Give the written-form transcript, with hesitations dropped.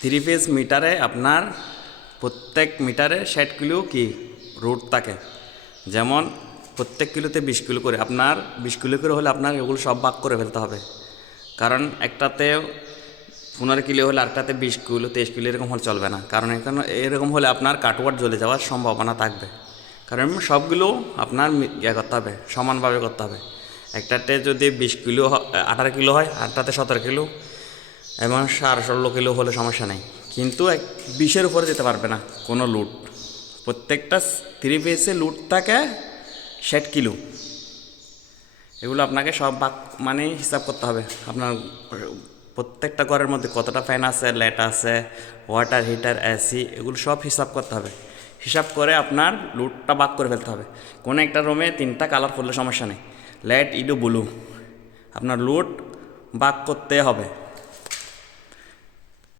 Three phase মিটারে আপনার প্রত্যেক মিটারে 60 কিলো কি রুট থাকে। যেমন প্রত্যেক কিলোতে 20 কিলো করে, আপনার 20 কিলো করে হলে আপনার এগুলো সব ভাগ করে ফেলতে হবে। কারণ একটাতে 15 কিলো হলে আরেকটাতে 20 কিলো 23 কিলো এরকম হলে চলবে না। কারণ এখানে এরকম হলে আপনার কাটওয়ার্ড জ্বলে যাওয়ার সম্ভাবনা থাকবে। কারণ সবগুলো আপনার ইয়ে করতে হবে, সমানভাবে করতে হবে। একটাতে যদি 20 কিলো 18 কিলো হয়, আরেকটাতে 17 কিলো এবং 16 কিলো হলে সমস্যা নেই। কিন্তু 20-এর উপরে যেতে পারবে না কোনো লুট। প্রত্যেকটা থ্রি ফেজে লুট থাকে 60 কিলো। এগুলো আপনাকে সব ভাগ মানে হিসাব করতে হবে। আপনার প্রত্যেকটা ঘরের মধ্যে কতটা ফ্যান আছে, লাইট আছে, ওয়াটার হিটার, এসি, এগুলো সব হিসাব করতে হবে। হিসাব করে আপনার লুটটা ভাগ করে ফেলতে হবে। কোনো একটা রুমে 3টা কালার করলে সমস্যা নেই, লাইট ইডো ব্লু, আপনার লুট ভাগ করতে হবে।